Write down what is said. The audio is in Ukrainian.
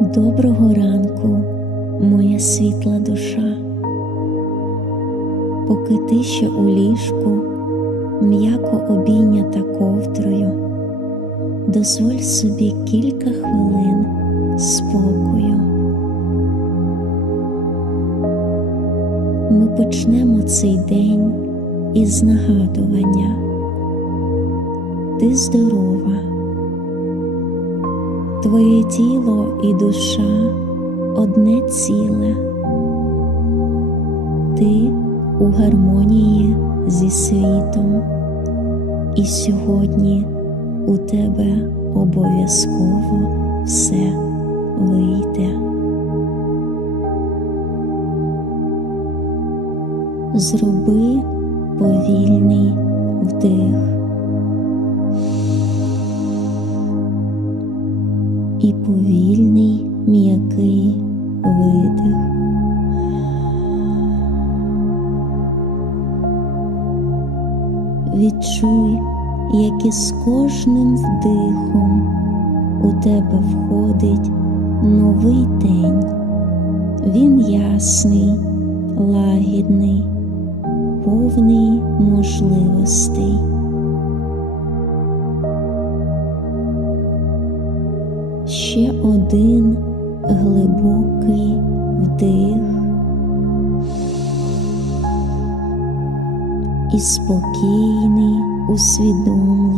Доброго ранку, моя світла душа, поки ти ще у ліжку, м'яко обійнята ковдрою, дозволь собі кілька хвилин спокою. Ми почнемо цей день із нагадування. Ти здорова. Твоє тіло і душа одне ціле, ти у гармонії зі світом, і сьогодні у тебе обов'язково все вийде. Зроби повільний вдих. І повільний м'який видих. Відчуй, як із кожним вдихом у тебе входить новий день. Він ясний, лагідний, повний можливостей. Ще один глибокий вдих і спокійний, усвідомлений.